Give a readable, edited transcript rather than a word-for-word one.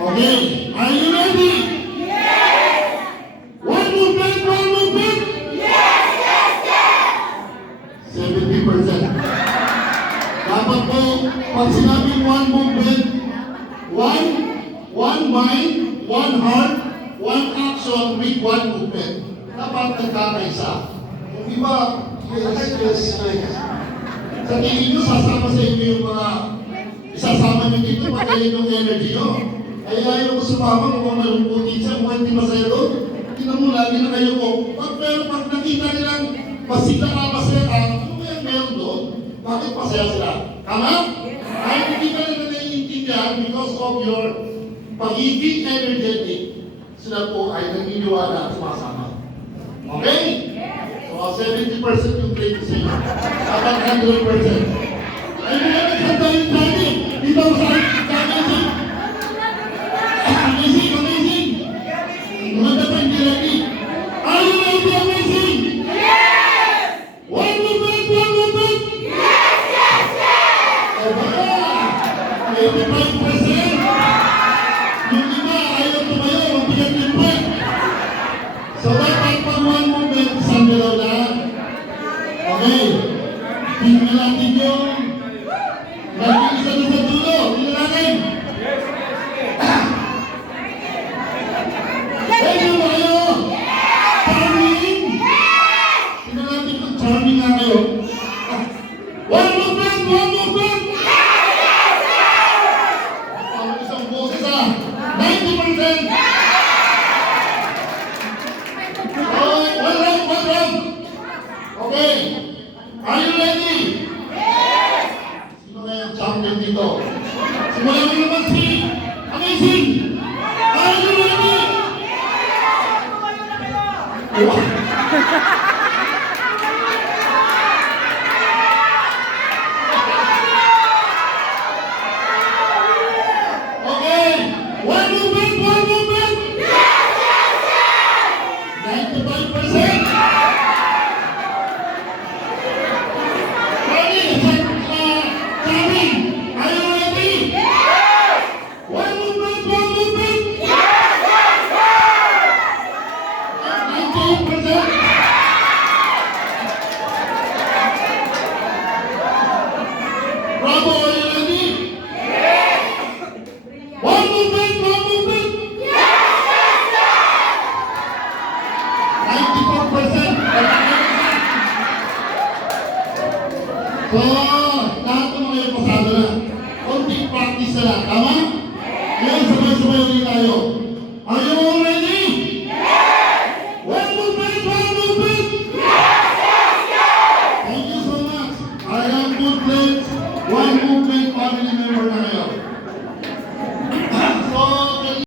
Okay, are you ready? One movement, one movement? 70%. Dapat po, pag sinabing one movement, one mind, one heart, one action with one movement. Dapat nagkakaisa. Di ba? Yes. Sa tingin nyo, sasama sa inyo yung mga isasama nyo dito, patayin yung energy nyo. Kaya ayaw ko sumama kung malungkutin siya, kung hindi masaya doon. Tingnan mo, lagi na kayo ko. Pero pag nakita nilang masita ka, masaya ka, ano ba yung meron doon? Bakit masaya sila? Tama? Kahit hindi ka nila naiintindihan because of your pagiging energetic, sila po ay naniniwala at sumasama. Okay? So, 70% yung plate sa inyo. Dapat 100%. Ay, mga nagsanda yung dati. Dito sa akin, amazing. Mga dapat hindi ready. Are you ready, amazing? One movement? Aba, 85%. Yung iba, ayaw tumayo, mabigat yung point. So, dapat pag one movement, isang galaw lang. Okay. Tingnan natin yung nag-iisa na sa dulo. Tingnan natin. Ready ba kayo? Charming? Tingnan natin kung charming nga kayo. One movement! Parang isang boses 90%! One round! Okay. Are you ready? Sino kaya ang champion dito? Simulan mo naman si Amazing! Are you ready? Okay. One movement! 95%! Bravo, are you ready? One movement! 94%! So, lahat ng mga yung pasado na. Konting practice na lang. Tama?